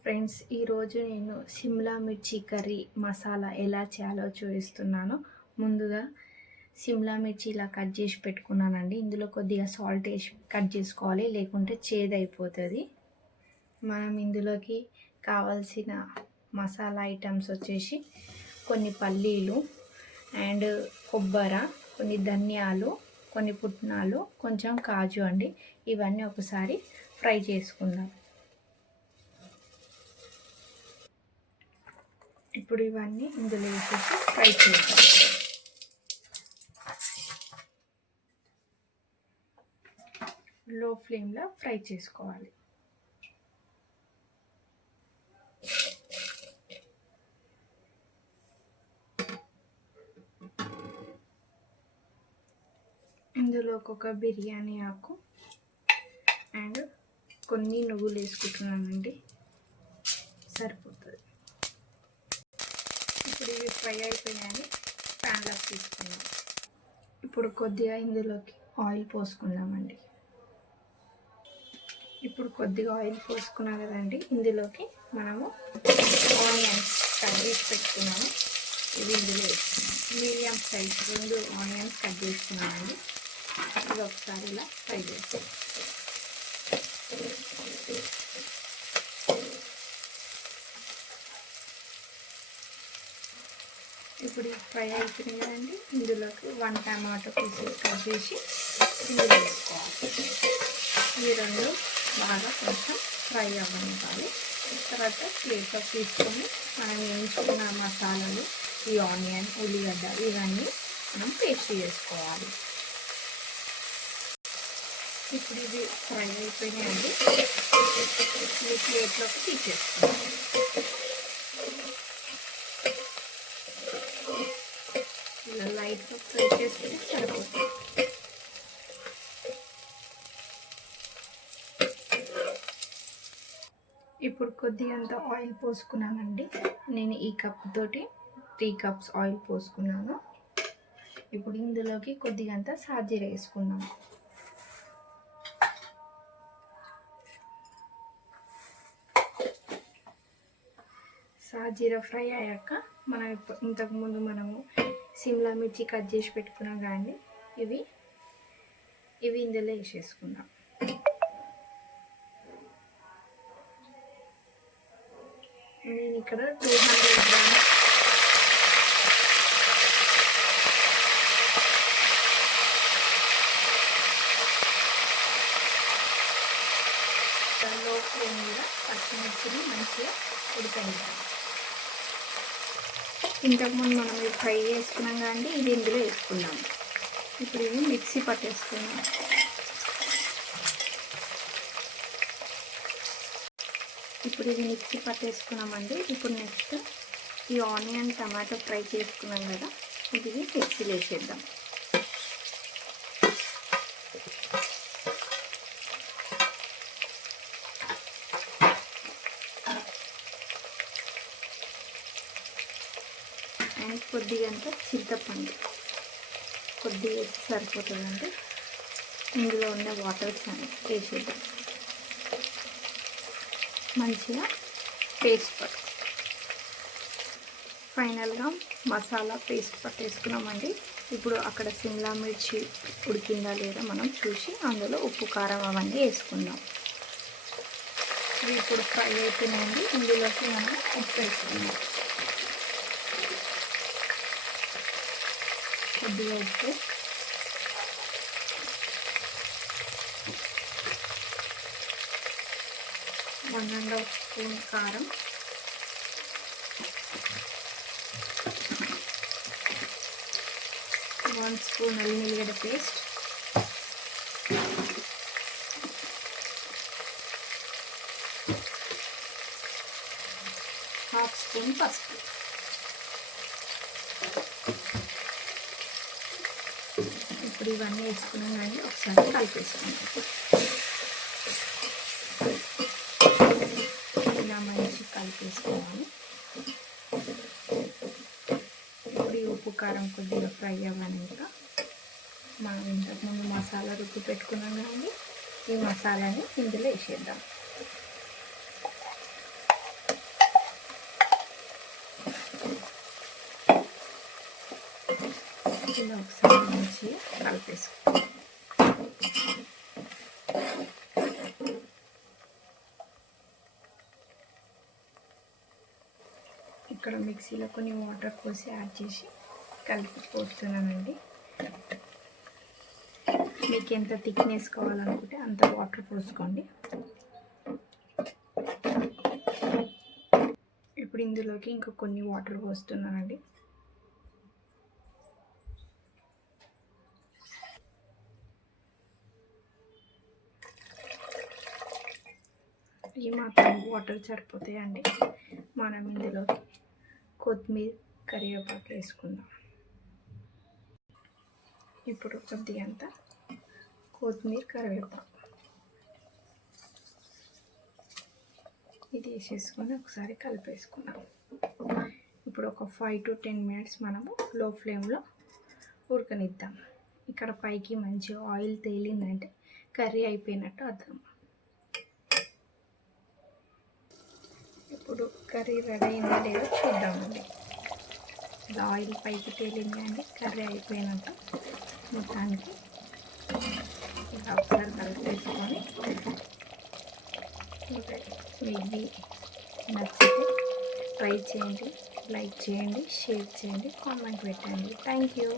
Friends, ఈరోజు నేను సిమ్లా మిర్చి కర్రీ మసాలా ఎలా చేయాలో చూపిస్తున్నాను. ముందుగా సిమ్లా మిర్చి ఇలా కట్ చేసి పెట్టుకున్నానండి. ఇందులో కొద్దిగా సాల్ట్ వేసి కట్ చేసుకోవాలి, లేకుంటే చేదైపోతుంది. మనం ఇందులోకి కావాల్సిన మసాలా ఐటమ్స్ వచ్చేసి కొన్ని పల్లీలు అండ్ కొబ్బరి, కొన్ని ధనియాలు, కొన్ని పుట్నాలు, కొంచెం కాజు అండి. ఇవన్నీ ఒకసారి ఫ్రై చేసుకుందాం. ఇప్పుడు ఇవన్నీ ఇందులో వేసేసి ఫ్రై చేద్దాం. లో ఫ్లేమ్లో ఫ్రై చేసుకోవాలి. ఇందులో ఒక బిర్యానీ ఆకు అండ్ కొన్ని నువ్వులు వేసుకుంటున్నానండి, సరిపోతుంది. ఇప్పుడు ఇవి ఫ్రై అయిపోయినాయని ప్యాన్లోకి తీసుకుందాం. ఇప్పుడు కొద్దిగా ఇందులోకి ఆయిల్ పోసుకుందామండి. ఇప్పుడు కొద్దిగా ఆయిల్ పోసుకున్నాం కదండి, ఇందులోకి మనము ఆనియన్స్ కట్ చేసి పెట్టుకున్నాము. ఇవి ఇందులో వేసుకున్నాం. మీడియం సైజ్ 2 ఆనియన్స్ కట్ చేసుకున్నామండి. ఇది ఒకసారి ఇలా ఫ్రై చేస్తాం. ఇప్పుడు ఫ్రై అయిపోయింది కదండి, ఇందులోకి 1 టమాటో పీసెస్ కట్ చేసి ఇందులో వేసుకోవాలి. ఈ రెండు బాగా కొంచెం ఫ్రై అవ్వాలి. తర్వాత ప్లేట్లో తీసుకొని మనం వేయించుకున్న మసాలాలు, ఈ ఆనియన్, ఉల్లిగడ్డ ఇవన్నీ మనం పేస్ట్ చేసుకోవాలి. ఇప్పుడు ఇది ఫ్రై అయిపోయినాయండి, ఈ ప్లేట్లోకి తీసేసుకోవాలి. ఇలా లైట్గా ఫ్రై చేసుకుంటే సరిపోతుంది. ఇప్పుడు కొద్దిగంత ఆయిల్ పోసుకున్నానండి. నేను ఈ కప్ తోటి 3 కప్స్ ఆయిల్ పోసుకున్నాను. ఇప్పుడు ఇందులోకి కొద్దిగంత సాజీర వేసుకున్నాను. సాజీర ఫ్రై అయ్యాక మనం ఇంతకుముందు మనము సిమ్లా మిర్చి కట్ చేసి పెట్టుకున్నాం కానీ ఇవి ఇందులో వేసేసుకుందాం. నేను ఇక్కడ 200 గ్రామ్స్ లో ఫ్లేమ్ మీద పచ్చిమిర్చిని మంచిగా ఉడకనిద్దాం. ఇంతకుముందు మనం ఇవి ఫ్రై చేసుకున్నాం కానీ ఇది ఇందులో వేసుకున్నాం. ఇప్పుడు ఇవి మిక్సీ పట్టేసుకున్నాం. ఇప్పుడు ఇది మిక్సీ పట్టేసుకున్నామండి. ఇప్పుడు నెక్స్ట్ ఈ ఆనియన్ టమాటో ఫ్రై చేసుకున్నాం కదా, ఇది మిక్సీలో వేసేద్దాం. అండ్ కొద్దిగంత చింతపండు కొద్దిగా సరిపోతుందండి. ఇందులో ఉన్న వాటర్స్ అని వేసేద్దాం. మంచిగా పేస్ట్ పట్టు. ఫైనల్గా మసాలా పేస్ట్ పట్టేసుకున్నామండి. ఇప్పుడు అక్కడ సిమ్లా మిర్చి ఉడికిందా లేదా మనం చూసి అందులో ఉప్పు, కారం అవన్నీ వేసుకుందాం. ఇవి ఇప్పుడు ఫ్రై అయిపోయినాయండి. ఇందులోకి మనం ఉప్పు వేసుకుందాం. కొద్దిగా ఉప్పు, వన్ అండ్ హాఫ్ స్పూన్ కారం, 1 స్పూన్ అల్లం ఎల్లిగడ్డ పేస్ట్, 1/2 స్పూన్ పసుపు. ఇప్పుడు ఇవన్నీ వేసుకున్నాం కానీ ఒకసారి కలిపేసుకుంటాం. ఇలా మంచి కలిపేసుకోవాలి. ఇప్పుడు ఈ ఉప్పు కారం కొద్దిగా ఫ్రై అవ్వనాక మనం ఇంతకుముందు మసాలా రుబ్బి పెట్టుకున్నాం కానీ ఈ మసాలాని ఇందులో వేసేద్దాం. కలిపేసుకో. ఇక్కడ మిక్సీలో కొన్ని వాటర్ పోసి యాడ్ చేసి కలిపి పోస్తున్నానండి. మీకు ఎంత థిక్నెస్ కావాలనుకుంటే అంత వాటర్ పోసుకోండి. ఇప్పుడు ఇందులోకి ఇంకా కొన్ని వాటర్ పోస్తున్నానండి. ఈ మాత్రం వాటర్ సరిపోతాయండి. మనం ఇందులోకి కొత్తిమీర కరివేపాకు వేసుకుందాం. ఇప్పుడు కొద్దిగా అంత కొత్తిమీర కరివేపాకు ఇది వేసేసుకొని ఒకసారి కలిపేసుకున్నాం. ఇప్పుడు ఒక 5 to 10 minutes మనము లో ఫ్లేమ్లో ఉడకనిద్దాం. ఇక్కడ పైకి మంచి ఆయిల్ తేలిందంటే కర్రీ అయిపోయినట్టు అర్థం. ఇప్పుడు కర్రీ రెడీ అయిందా లేదో చూద్దామండి. ఇలా ఆయిల్ పైకి తేలింది అండి, కర్రీ అయిపోయినట్టు. మొత్తానికి ఇలా ఒకసారి కలిపేసుకొని మీకు నచ్చితే ట్రై చేయండి, లైక్ చేయండి, షేర్ చేయండి, కామెంట్ పెట్టండి. Thank you.